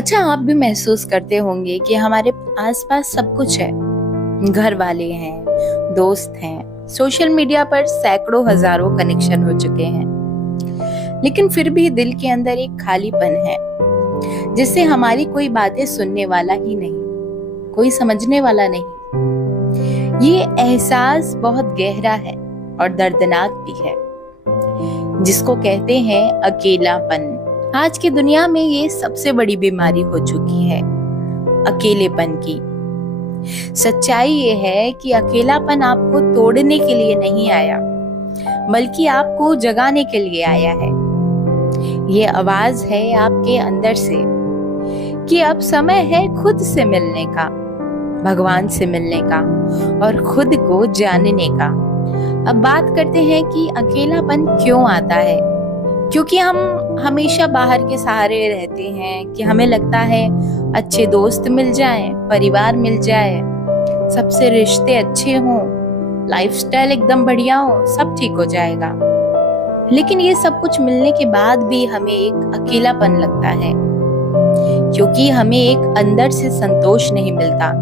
अच्छा, आप भी महसूस करते होंगे कि हमारे आसपास सब कुछ है। घर वाले हैं, दोस्त हैं, सोशल मीडिया पर सैकड़ों हजारों कनेक्शन हो चुके हैं, लेकिन फिर भी दिल के अंदर एक खालीपन है, जिससे हमारी कोई बातें सुनने वाला ही नहीं, कोई समझने वाला नहीं। ये एहसास बहुत गहरा है और दर्दनाक भी है, जिसको कहते हैं अकेलापन। आज की दुनिया में ये सबसे बड़ी बीमारी हो चुकी है, अकेलेपन की। सच्चाई ये है कि अकेलापन आपको तोड़ने के लिए नहीं आया, बल्कि आपको जगाने के लिए आया है। ये आवाज है आपके अंदर से कि अब समय है खुद से मिलने का, भगवान से मिलने का और खुद को जानने का। अब बात करते हैं कि अकेलापन क्यों आता है। क्योंकि हम हमेशा बाहर के सहारे रहते हैं कि हमें लगता है अच्छे दोस्त मिल जाएं, परिवार मिल जाए, सबसे रिश्ते अच्छे हों, लाइफस्टाइल एकदम बढ़िया हो, सब ठीक हो जाएगा। लेकिन ये सब कुछ मिलने के बाद भी हमें एक अकेलापन लगता है, क्योंकि हमें एक अंदर से संतोष नहीं मिलता।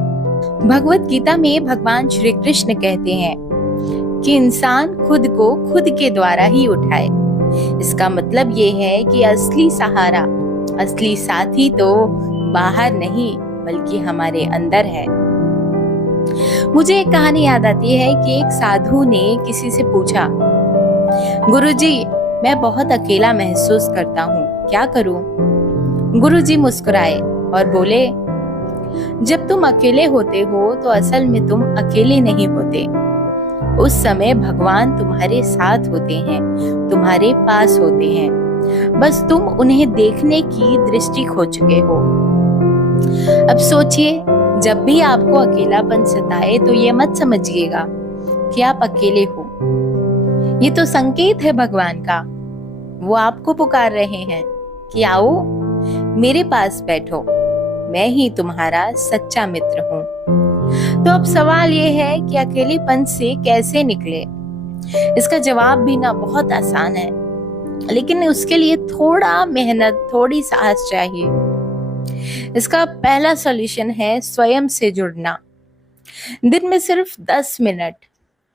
भगवत गीता में भगवान श्री कृष्ण कहते हैं कि इंसान खुद को खुद के द्वारा ही उठाए। इसका मतलब ये है कि असली सहारा, असली साथी तो बाहर नहीं बल्कि हमारे अंदर है। मुझे एक कहानी याद आती है कि एक साधु ने किसी से पूछा, गुरुजी, मैं बहुत अकेला महसूस करता हूँ, क्या करूँ? गुरुजी मुस्कुराए और बोले, जब तुम अकेले होते हो तो असल में तुम अकेले नहीं होते। उस समय भगवान तुम्हारे साथ होते हैं, तुम्हारे पास होते हैं, बस तुम उन्हें देखने की दृष्टि खो चुके हो। अब सोचिए, जब भी आपको अकेलापन सताए तो ये मत समझिएगा कि आप अकेले हो। ये तो संकेत है भगवान का। वो आपको पुकार रहे हैं कि आओ मेरे पास बैठो, मैं ही तुम्हारा सच्चा मित्र हूँ। तो अब सवाल ये है कि अकेलेपन से कैसे निकले। इसका जवाब भी ना बहुत आसान है, लेकिन उसके लिए थोड़ा मेहनत, थोड़ी साहस चाहिए। इसका पहला सॉल्यूशन है स्वयं से जुड़ना। दिन में सिर्फ 10 मिनट,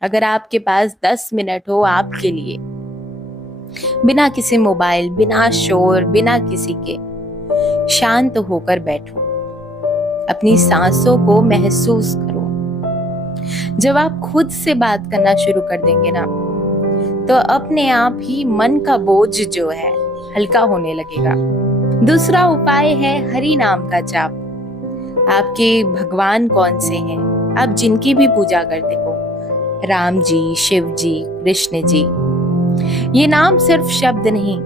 अगर आपके पास 10 मिनट हो आपके लिए, बिना किसी मोबाइल, बिना शोर, बिना किसी के, शांत होकर बैठो, अपनी सांसों को महसूस करो। जब आप खुद से बात करना शुरू कर देंगे ना, तो अपने आप ही मन का बोझ जो है हल्का होने लगेगा। दूसरा उपाय है हरि नाम का जाप। आपके भगवान कौन से हैं? आप जिनकी भी पूजा करते हो, राम जी, शिव जी, कृष्ण जी, ये नाम सिर्फ शब्द नहीं,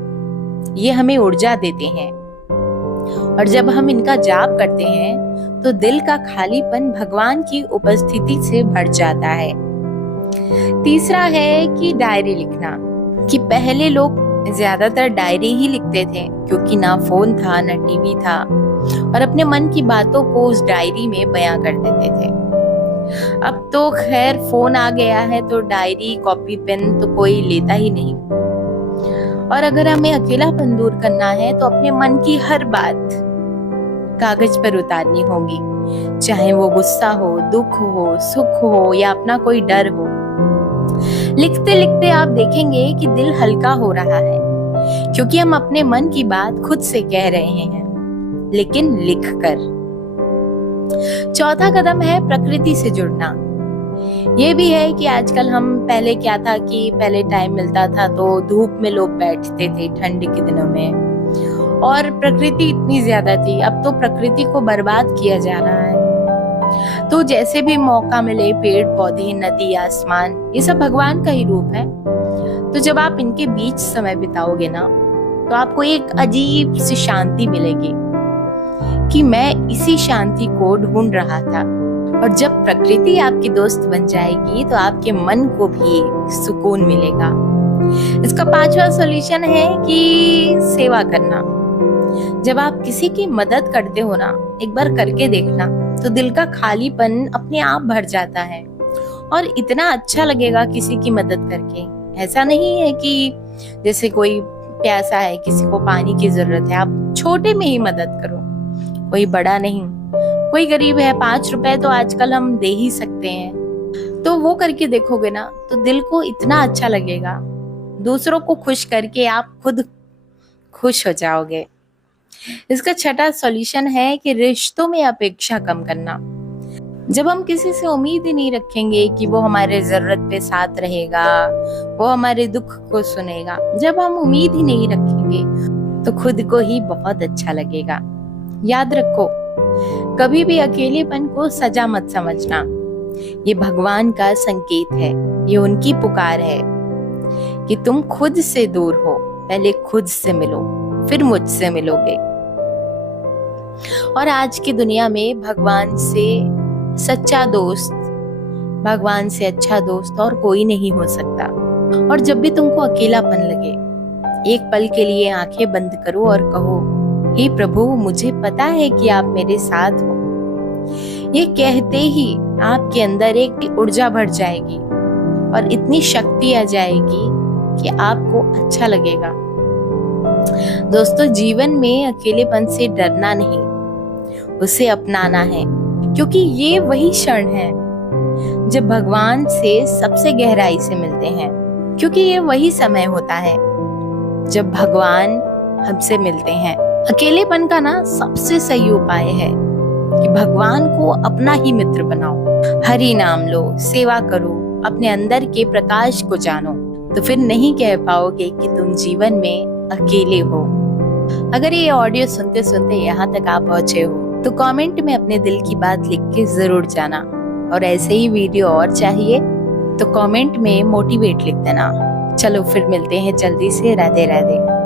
ये हमें ऊर्जा देते हैं। और जब हम इनका जाप करते हैं तो दिल का खालीपन भगवान की उपस्थिति से भर जाता है। तीसरा है कि डायरी लिखना। कि पहले लोग ज्यादातर डायरी ही लिखते थे, क्योंकि ना फोन था, ना टीवी था, और अपने मन की बातों को उस डायरी में बयां कर देते थे। अब तो खैर फोन आ गया है तो डायरी, कॉपी, पेन तो कोई लेता ही नहीं। और अगर हमें अकेलापन दूर करना है तो अपने मन की हर बात कागज पर उतारनी होगी, चाहे वो गुस्सा हो, दुख हो, सुख हो या अपना कोई डर हो। लिखते लिखते आप देखेंगे कि दिल हल्का हो रहा है, क्योंकि हम अपने मन की बात खुद से कह रहे हैं, लेकिन लिखकर। चौथा कदम है प्रकृति से जुड़ना। ये भी है कि आजकल हम, पहले क्या था कि पहले टाइम मिलता था तो धूप में लोग बैठते थे ठंड के दिनों में, और प्रकृति इतनी ज्यादा थी। अब तो प्रकृति को बर्बाद किया जा रहा है। तो जैसे भी मौका मिले, पेड़ पौधे, नदी, आसमान, ये सब भगवान का ही रूप है। तो जब आप इनके बीच समय बिताओगे ना, तो आपको एक अजीब सी शांति मिलेगी कि मैं इसी शांति को ढूंढ रहा था। और जब प्रकृति आपकी दोस्त बन जाएगी तो आपके मन को भी सुकून मिलेगा। इसका पांचवा सॉल्यूशन है कि सेवा करना। जब आप किसी की मदद करते हो ना, एक बार करके देखना, तो दिल का खालीपन अपने आप भर जाता है और इतना अच्छा लगेगा किसी की मदद करके। ऐसा नहीं है कि जैसे कोई प्यासा है, किसी को पानी की जरूरत है, आप छोटे में ही मदद करो, कोई बड़ा नहीं। कोई गरीब है, 5 रुपए तो आजकल हम दे ही सकते हैं, तो वो करके देखोगे ना तो दिल को इतना अच्छा लगेगा। दूसरों को खुश करके आप खुद खुश हो जाओगे। इसका छठा सॉल्यूशन है कि रिश्तों में अपेक्षा कम करना। जब हम किसी से उम्मीद ही नहीं रखेंगे कि वो हमारे जरूरत पे साथ रहेगा, वो हमारे दुख को सुनेगा, जब हम उम्मीद ही नहीं रखेंगे तो खुद को ही बहुत अच्छा लगेगा। याद रखो, कभी भी अकेलेपन को सजा मत समझना। ये भगवान का संकेत है, ये उनकी पुकार है कि तुम खुद से दूर हो। पहले खुद से मिलो, फिर मुझसे मिलोगे। और आज की दुनिया में भगवान से सच्चा दोस्त, भगवान से अच्छा दोस्त और कोई नहीं हो सकता। और जब भी तुमको अकेलापन लगे, एक पल के लिए आंखें बंद करो और कहो, हे प्रभु, मुझे पता है कि आप मेरे साथ हो। ये कहते ही आपके अंदर एक ऊर्जा भर जाएगी और इतनी शक्ति आ जाएगी कि आपको अच्छा लगेगा। दोस्तों, जीवन में अकेलेपन से डरना नहीं, उसे अपनाना है, क्योंकि ये वही क्षण है जब भगवान से सबसे गहराई से मिलते हैं। क्योंकि ये वही समय होता है जब भगवान हमसे मिलते हैं। अकेलेपन का ना सबसे सही उपाय है कि भगवान को अपना ही मित्र बनाओ। हरि नाम लो, सेवा करो, अपने अंदर के प्रकाश को जानो, तो फिर नहीं कह पाओगे कि तुम जीवन में अकेले हो। अगर ये ऑडियो सुनते सुनते यहाँ तक आप पहुंचे हो तो कमेंट में अपने दिल की बात लिख के जरूर जाना। और ऐसे ही वीडियो और चाहिए तो कमेंट में मोटिवेट लिख देना। चलो फिर मिलते हैं जल्दी से। राधे राधे।